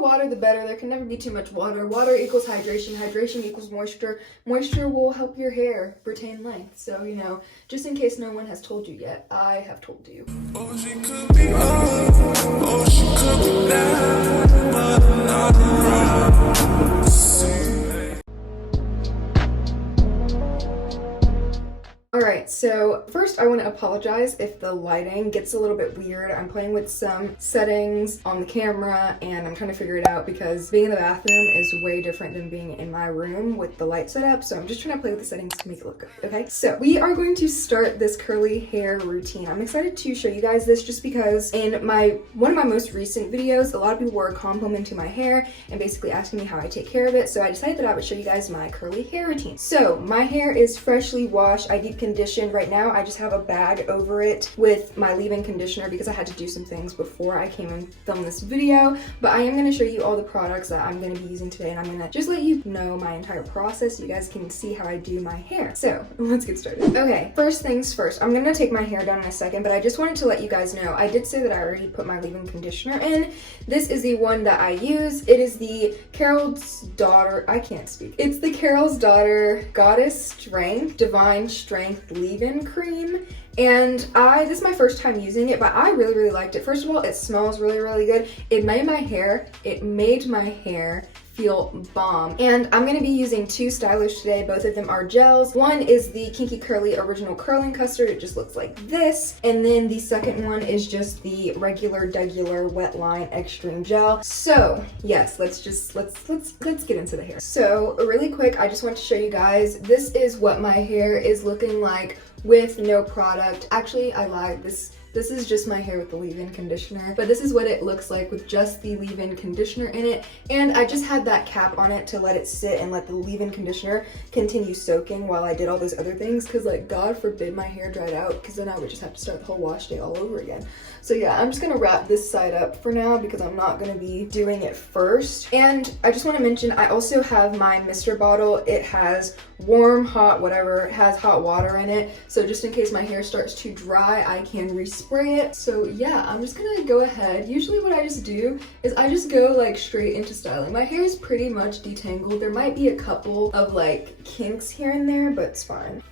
more water, the better. There can never be too much water. Water equals hydration. Hydration equals moisture. Moisture will help your hair retain length. So, you know, just in case no one has told you yet, I have told you. Oh, she could be up, oh, she could be down, but not around to see. Alright, so first I want to apologize if the lighting gets a little bit weird. I'm playing with some settings on the camera and I'm trying to figure it out because being in the bathroom is way different than being in my room with the light set up. So I'm just trying to play with the settings to make it look good, okay? So we are going to start this curly hair routine. I'm excited to show you guys this just because in one of my most recent videos, a lot of people were complimenting my hair and basically asking me how I take care of it. So I decided that I would show you guys my curly hair routine. So my hair is freshly washed. I deep conditioned right now. I just have a bag over it with my leave-in conditioner because I had to do some things before I came and filmed this video. But I am going to show you all the products that I'm going to be using today, and I'm going to just let you know my entire process so you guys can see how I do my hair. So let's get started. Okay, first things first. I'm going to take my hair down in a second, but I just wanted to let you guys know, I did say that I already put my leave-in conditioner in. This is the one that I use. It is the Carol's Daughter, I can't speak. It's the Carol's Daughter Goddess Strength Divine Strength leave-in cream, and this is my first time using it, but I really liked it. First of all, it smells really good. It made my hair feel bomb. And I'm going to be using two stylish today. Both of them are gels. One is the Kinky Curly Original Curling Custard. It just looks like this. And then the second one is just the regular Wet Line Extreme Gel. So yes, let's get into the hair. So really quick, I just want to show you guys, this is what my hair is looking like with no product. Actually, I lied. This is just my hair with the leave-in conditioner, but this is what it looks like with just the leave-in conditioner in it. And I just had that cap on it to let it sit and let the leave-in conditioner continue soaking while I did all those other things, because like God forbid my hair dried out, because then I would just have to start the whole wash day all over again. So yeah, I'm just gonna wrap this side up for now because I'm not gonna be doing it first. And I just want to mention, I also have my mister bottle. It has warm, hot, whatever. It has hot water in it, so just in case my hair starts to dry, I can respray it. So yeah, I'm just gonna go ahead. Usually what I just do is I just go like straight into styling. My hair is pretty much detangled. There might be a couple of like kinks here and there, but it's fine.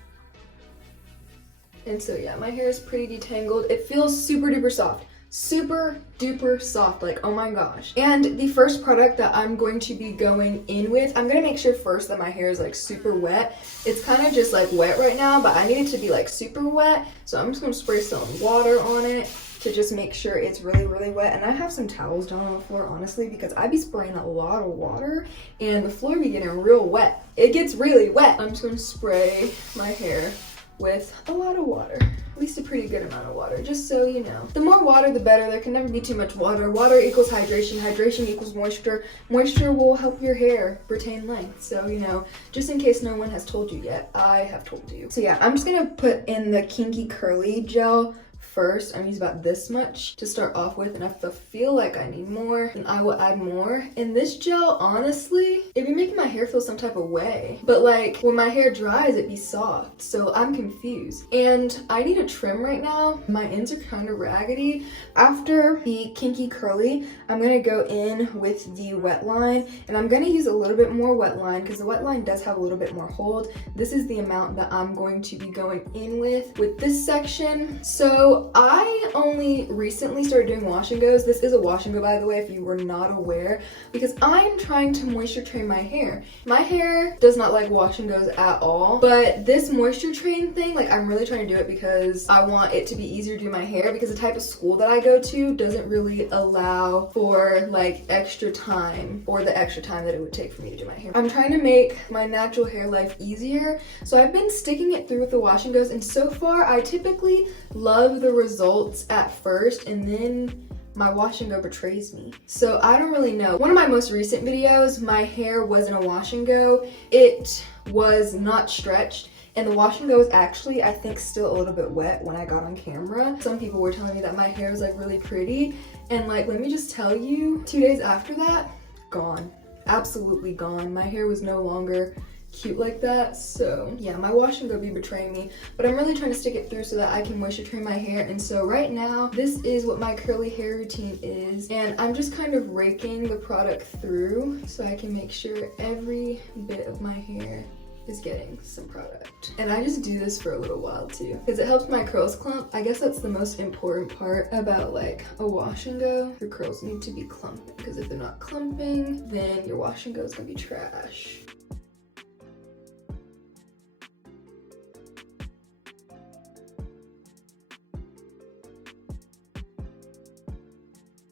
And so yeah, my hair is pretty detangled. It feels super duper soft. Super duper soft, like oh my gosh. And the first product that I'm going to be going in with, I'm gonna make sure first that my hair is like super wet. It's kind of just like wet right now, but I need it to be like super wet. So I'm just gonna spray some water on it to just make sure it's really wet. And I have some towels down on the floor, honestly, because I be spraying a lot of water and the floor be getting real wet. It gets really wet. I'm just gonna spray my hair with a lot of water, at least a pretty good amount of water, just so you know. The more water, the better. There can never be too much water. Water equals hydration. Hydration equals moisture. Moisture will help your hair retain length. So, you know, just in case no one has told you yet, I have told you. So yeah, I'm just gonna put in the Kinky Curly Gel first. I'm using about this much to start off with, and if I feel like I need more, then I will add more. And this gel, honestly, it be making my hair feel some type of way, but like when my hair dries, it be soft, so I'm confused. And I need a trim right now. My ends are kind of raggedy. After the Kinky Curly, I'm gonna go in with the Wet Line, and I'm gonna use a little bit more Wet Line because the Wet Line does have a little bit more hold. This is the amount that I'm going to be going in with this section. So I only recently started doing wash and goes. This is a wash and go, by the way, if you were not aware, because I'm trying to moisture train my hair. My hair does not like wash and goes at all, but this moisture train thing, like I'm really trying to do it because I want it to be easier to do my hair, because the type of school that I go to doesn't really allow for like extra time, or the extra time that it would take for me to do my hair. I'm trying to make my natural hair life easier, so I've been sticking it through with the wash and goes, and so far I typically love the results at first, and then my wash and go betrays me. So I don't really know. One of my most recent videos, my hair wasn't a wash and go. It was not stretched, and the wash and go was actually, I think, still a little bit wet when I got on camera. Some people were telling me that my hair was like really pretty, and like, let me just tell you, 2 days after that, gone. Absolutely gone. My hair was no longer cute like that. So yeah, my wash and go be betraying me, but I'm really trying to stick it through so that I can moisture train my hair. And so right now, this is what my curly hair routine is, and I'm just kind of raking the product through so I can make sure every bit of my hair is getting some product. And I just do this for a little while too, because it helps my curls clump. I guess that's the most important part about like a wash and go. Your curls need to be clumping, because if they're not clumping, then your wash and go is gonna be trash.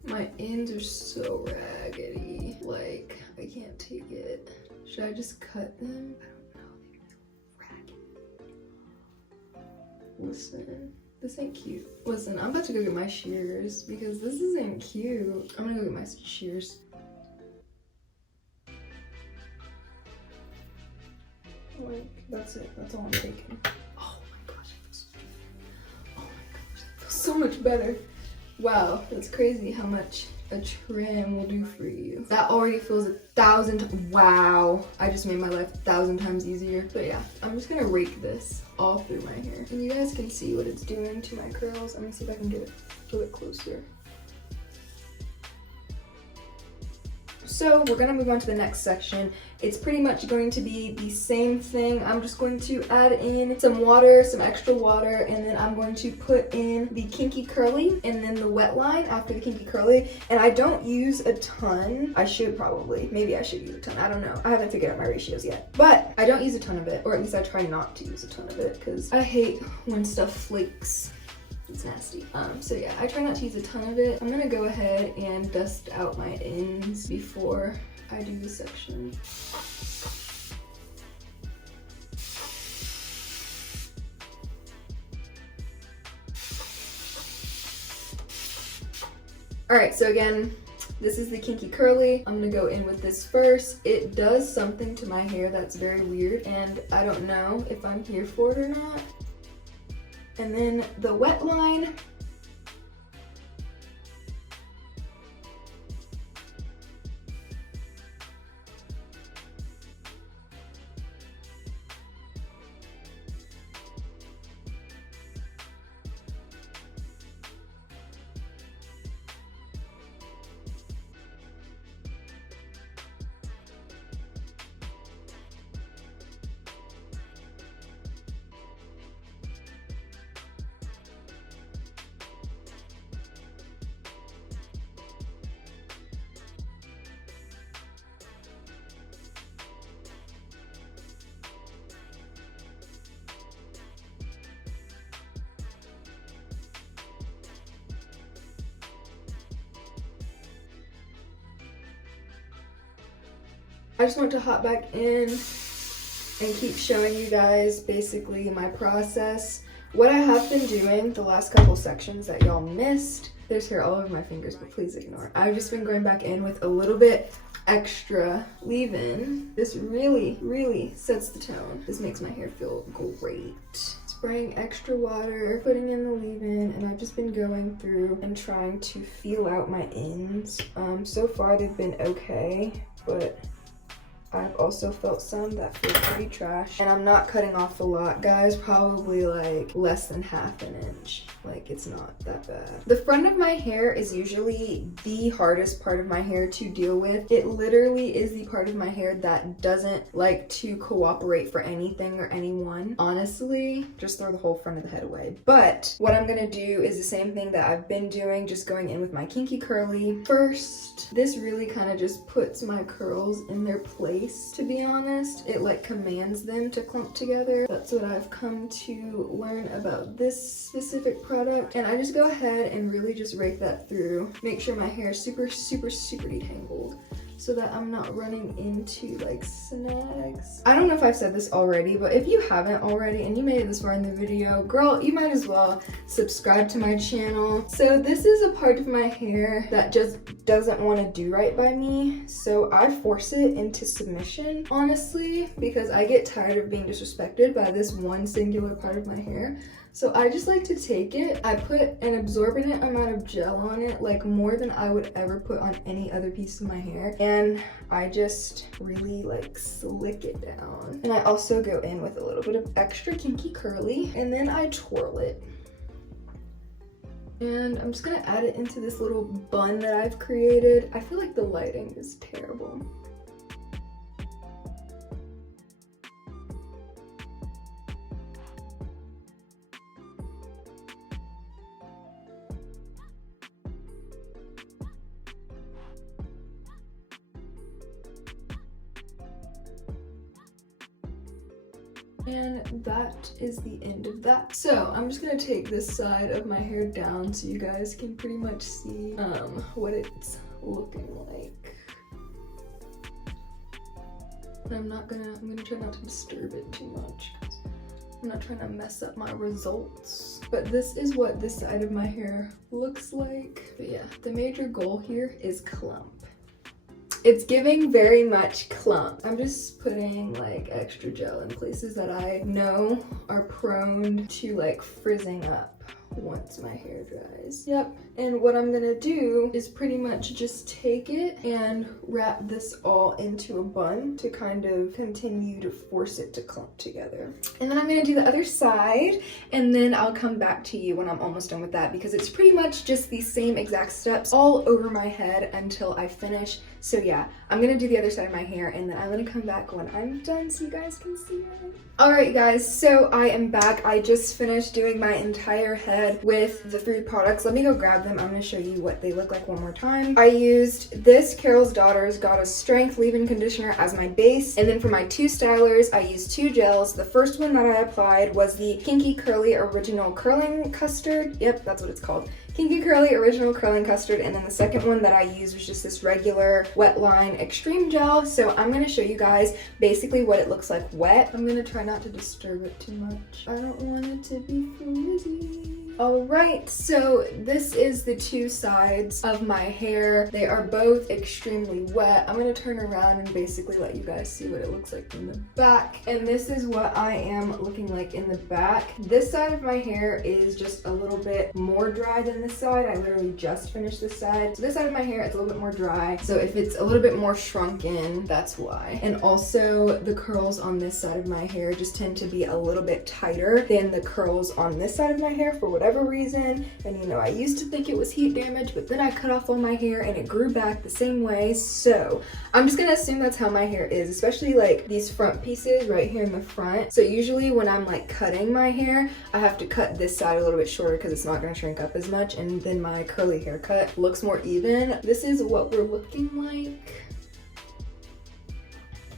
My ends are so raggedy, like I can't take it. Should I just cut them? I don't know, they feel raggedy. Listen, this ain't cute. Listen, I'm about to go get my shears because this isn't cute. I'm gonna go get my shears. Like, that's it, that's all I'm taking. Oh my gosh, it feels so good. Oh my gosh, that feels so much better. Wow, that's crazy how much a trim will do for you. That already feels 1,000, wow. I just made my life 1,000 times easier. But yeah, I'm just gonna rake this all through my hair. And you guys can see what it's doing to my curls. Let me see if I can get it a little bit closer. So we're gonna move on to the next section. It's pretty much going to be the same thing. I'm just going to add in some water, some extra water, and then I'm going to put in the Kinky Curly and then the wet line after the Kinky Curly. And I don't use a ton. I should probably, maybe I should use a ton. I don't know. I haven't figured out my ratios yet. But I don't use a ton of it, or at least I try not to use a ton of it, because I hate when stuff flakes. It's nasty. So yeah, I try not to use a ton of it. I'm gonna go ahead and dust out my ends before I do this section. All right, so again, this is the Kinky Curly. I'm gonna go in with this first. It does something to my hair that's very weird, and I don't know if I'm here for it or not. And then the wet line. I just want to hop back in and keep showing you guys basically my process. What I have been doing the last couple sections that y'all missed, there's hair all over my fingers, but please ignore. I've just been going back in with a little bit extra leave-in. This really, really sets the tone. This makes my hair feel great. Spraying extra water, putting in the leave-in, and I've just been going through and trying to feel out my ends. So far they've been okay, but I've also felt some that feel pretty trash. And I'm not cutting off a lot, guys, probably like less than ½ an inch. Like, it's not that bad. The front of my hair is usually the hardest part of my hair to deal with. It literally is the part of my hair that doesn't like to cooperate for anything or anyone. Honestly, just throw the whole front of the head away. But what I'm gonna do is the same thing that I've been doing, just going in with my Kinky Curly. First, this really kind of just puts my curls in their place, to be honest. It like commands them to clump together. That's what I've come to learn about this specific product. And I just go ahead and really just rake that through. Make sure my hair is super, super, super detangled so that I'm not running into like snags. I don't know if I've said this already, but if you haven't already and you made it this far in the video, girl, you might as well subscribe to my channel. So this is a part of my hair that just doesn't want to do right by me. So I force it into submission, honestly, because I get tired of being disrespected by this one singular part of my hair. So I just like to take it, I put an absorbent amount of gel on it, like more than I would ever put on any other piece of my hair, and I just really like slick it down. And I also go in with a little bit of extra Kinky Curly, and then I twirl it. And I'm just gonna add it into this little bun that I've created. I feel like the lighting is terrible. And that is the end of that. So I'm just gonna take this side of my hair down so you guys can pretty much see what it's looking like. And I'm gonna try not to disturb it too much because I'm not trying to mess up my results. But this is what this side of my hair looks like. But yeah, the major goal here is clump. It's giving very much clump. I'm just putting like extra gel in places that I know are prone to like frizzing up once my hair dries. Yep, and what I'm gonna do is pretty much just take it and wrap this all into a bun to kind of continue to force it to clump together. And then I'm gonna do the other side, and then I'll come back to you when I'm almost done with that, because it's pretty much just the same exact steps all over my head until I finish. So yeah, I'm gonna do the other side of my hair, and then I'm gonna come back when I'm done so you guys can see it. Alright guys, so I am back. I just finished doing my entire head with the 3 products. Let me go grab them. I'm gonna show you what they look like one more time. I used this Carol's Daughter's Goddess Strength leave-in conditioner as my base, and then for my 2 stylers, I used 2 gels. The first one that I applied was the Kinky Curly Original Curling Custard. Yep, that's what it's called. Kinky Curly Original Curling Custard, and then the second one that I used was just this regular Wet Line Extreme Gel. So I'm gonna show you guys basically what it looks like wet. I'm gonna try not to disturb it too much. I don't want it to be frizzy. Alright, so this is the 2 sides of my hair. They are both extremely wet. I'm gonna turn around and basically let you guys see what it looks like from the back. And this is what I am looking like in the back. This side of my hair is just a little bit more dry than this side. I literally just finished this side. So this side of my hair, it's a little bit more dry. So if it's a little bit more shrunken, that's why. And also the curls on this side of my hair just tend to be a little bit tighter than the curls on this side of my hair for whatever reason. And you know, I used to think it was heat damage, but then I cut off all my hair and it grew back the same way. So I'm just gonna assume that's how my hair is, especially like these front pieces right here in the front. So usually when I'm like cutting my hair, I have to cut this side a little bit shorter because it's not gonna shrink up as much, and then my curly haircut looks more even. This is what we're looking like.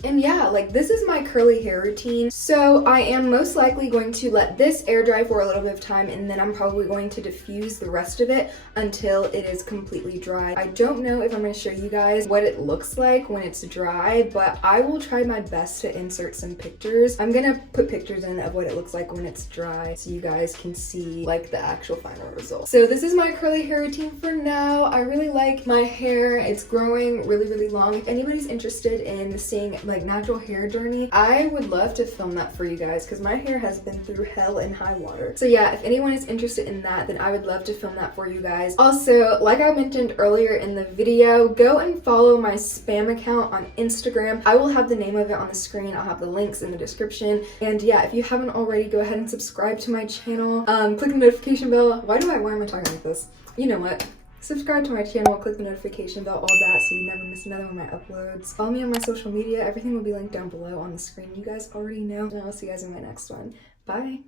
And yeah, like this is my curly hair routine. So I am most likely going to let this air dry for a little bit of time, and then I'm probably going to diffuse the rest of it until it is completely dry. I don't know if I'm going to show you guys what it looks like when it's dry, but I will try my best to insert some pictures. I'm going to put pictures in of what it looks like when it's dry so you guys can see like the actual final result. So this is my curly hair routine for now. I really like my hair. It's growing really, really long. If anybody's interested in seeing like natural hair journey, I would love to film that for you guys because my hair has been through hell and high water. So yeah, if anyone is interested in that, then I would love to film that for you guys. Also, like I mentioned earlier in the video, go and follow my spam account on Instagram. I will have the name of it on the screen. I'll have the links in the description. And yeah, if you haven't already, go ahead and subscribe to my channel. Click the notification bell. Why am I talking like this? You know what? Subscribe to my channel, click the notification bell, all that, so you never miss another one of my uploads. Follow me on my social media. Everything will be linked down below on the screen. You guys already know. And I'll see you guys in my next one. Bye.